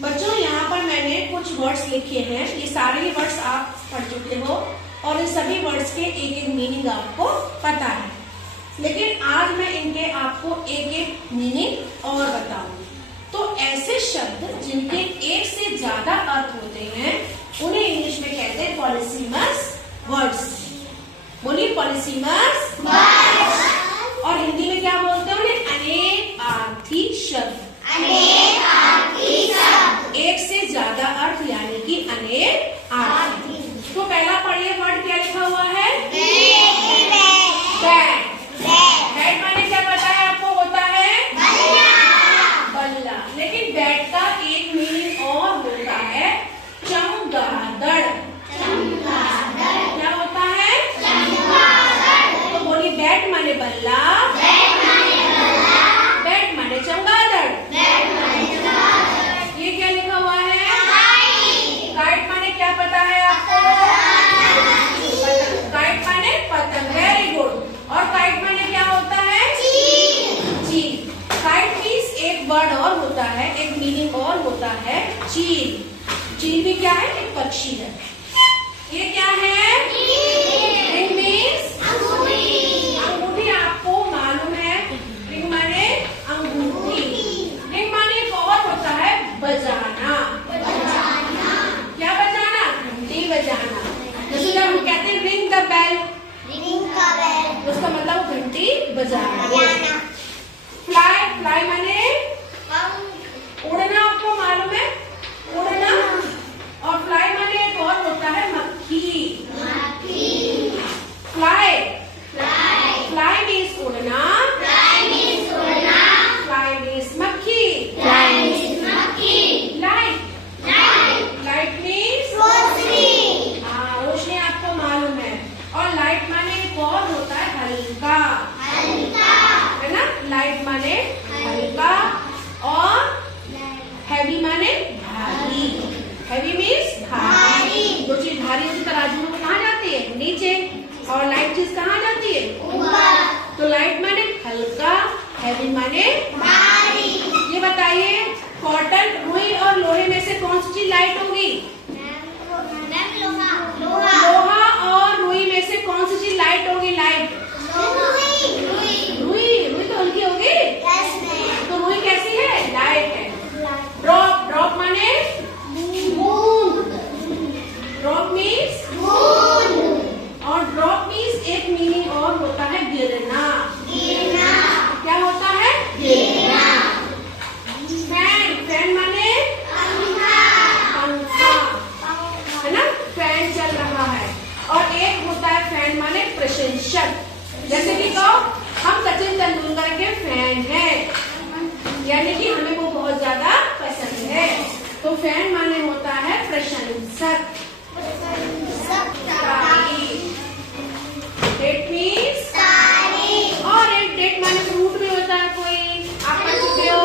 बच्चों यहाँ पर मैंने कुछ वर्ड्स लिखे हैं। ये सारे वर्ड्स आप पढ़ चुके हो और इन सभी वर्ड्स के एक एक मीनिंग आपको पता है, लेकिन आज मैं इनके आपको एक एक मीनिंग और बताऊंगी। तो ऐसे शब्द जिनके एक से ज्यादा अर्थ होते हैं उन्हें इंग्लिश में कहते हैं पॉलीसिमस वर्ड्स। बोलिए पॉलीसिमस वर्ड्स। और हिंदी में क्या बोलते हैं उन्हें? अनेकार्थी शब्द। अनेकार्थी शब्द, एक से ज्यादा अर्थ यानी कि अनेकार्थी। तो पहला पढ़िए वर्ड क्या लिखा हुआ है? बैट। बैट माने क्या पता है आपको? होता है बल्ला। लेकिन बैट का एक मीनिंग और होता है चमगादड़। क्या होता है? तो बोलिए बैट माने बल्ला, बैट माने चमगादड़। ये क्या लिखा हुआ है? काइट माने क्या पता है आपको? काइट माने पतंग। Very good. और काइट माने क्या होता है? चील। काइट मीन्स एक वर्ड और होता है, एक मीनिंग और होता है चील। चील भी क्या है? एक पक्षी है। ये क्या है? रिंग मीन्स अंगूठी। आपको मालूम है रिंग माने अंगूठी। रिंग माने एक और होता है बजाना। क्या बजाना? घंटी बजाना। जैसे जब हम कहते हैं रिंग द बेल, उसका मतलब घंटी बजाना। फ्लाई। फ्लाई माने उड़ना। आपको मालूम है उड़ना। और फ्लाई माने एक और होता है मक्खी। फ्लाई। फ्लाई मीन्स उड़ना। फ्लाई मीन्स मक्खी। लाइट। लाइट मीन्स रोशनी। हाँ, रोशनी आपको मालूम है। और लाइट माने एक और होता है हल्का। है ना? लाइट माने हल्का और हैवी माने भारी। हैवी मीन्स भारी। जो चीज भारी होती है तराजू में कहाँ जाती है? नीचे। और लाइट चीज कहाँ जाती है? ऊपर। तो लाइट माने हल्का, हैवी माने भारी। ये बताइए कॉटन, रुई और लोहे में से कौन सी चीज लाइट होगी? लोहा और रुई में से कौन सी चीज लाइट होगी? लाइट। रुई तो हल्की होगी। तो रुई कैसी है? लाइट है। ड्रॉप। ड्रॉप माने बूंद। ड्रॉप मीन्स बूंद। और ड्रॉप मीन्स एक मीनिंग और होता है गिरना। क्या होता है? गिरना। फैन। फैन माने पंखा। है ना? फैन चल रहा है। और एक होता है फैन माने प्रशंसक। जैसे कि कहो हम सचिन तेंदुलकर के फैन हैं, यानी कि हमें वो बहुत ज्यादा पसंद है। तो फैन माने होता है प्रशंसक। डेट मीन्स और एक डेट माने फ्रूट भी होता है कोई। आप पढ़ चुके हो?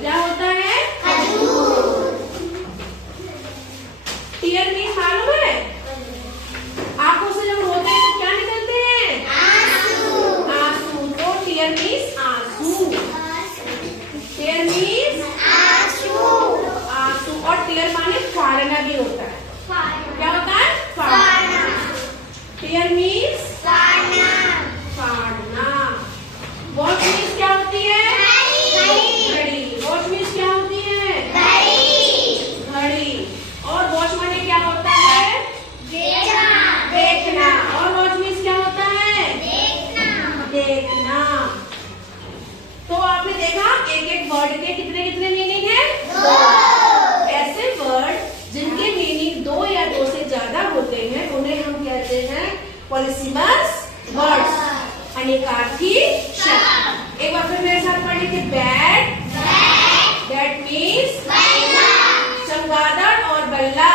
क्या होता है? टीयर मीन्स मालूम है? आंखों से जब रोते हैं तो क्या निकलते हैं? आंसू। तो टीयर मीन्स आंसू। टीयर मीन्स आंसू। और टीयर माने फाड़ना भी होता है। क्या होता है? फाड़ना। टीयर मीन्स फाड़ना। वॉच मीन्स क्या होती है? घड़ी। वॉच मीन्स क्या होती है? घड़ी। और वॉच माने क्या होता है? देखना। और वॉच मीन्स क्या होता है? देखना। तो आपने देखा एक एक वर्ड के कितने कितने मीनिंग है? ऐसे वर्ड जिनके मीनिंग दो या दो से ज्यादा होते हैं उन्हें हम कहते हैं पॉलीसिमस वर्ड्स, अनेकार्थी शब्द। एक बार फिर मेरे साथ पढ़ लीजिए। बैट। बैट मीन्स चमगादड़ और बल्ला।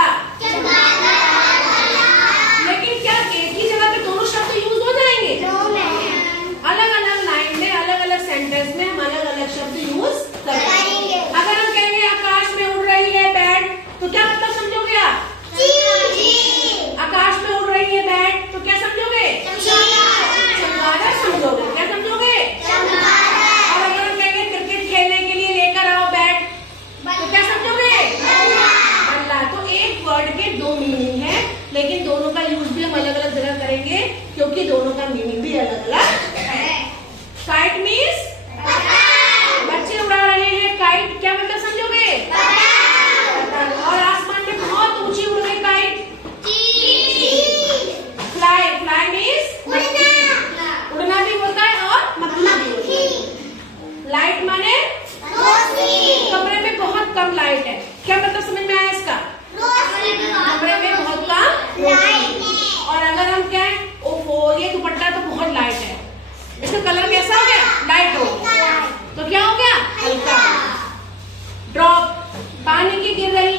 लेकिन क्या एक ही जगह पे दोनों शब्द यूज हो जाएंगे? अलग अलग लाइन में, अलग अलग सेंटेंस में हम अलग अलग शब्द यूज करेंगे। अगर हम कहेंगे आकाश में उड़ रही है बैट, तो क्या मतलब समझोगे आप? आकाश में उड़ रही है बैट तो क्या समझोगे? चमगादड़ समझोगे। क्या समझोगे? और अगर हम कहेंगे क्रिकेट खेलने के लिए लेकर आओ बैट, तो क्या क्या मतलब समझ में आया इसका? कपड़े में बहुत कम और अगर हम कहें ओहो ये दुपट्टा तो बहुत लाइट है, इसका कलर कैसा हो गया? लाइट हो, तो क्या हो गया? हल्का। ड्रॉप, पानी की गिर रही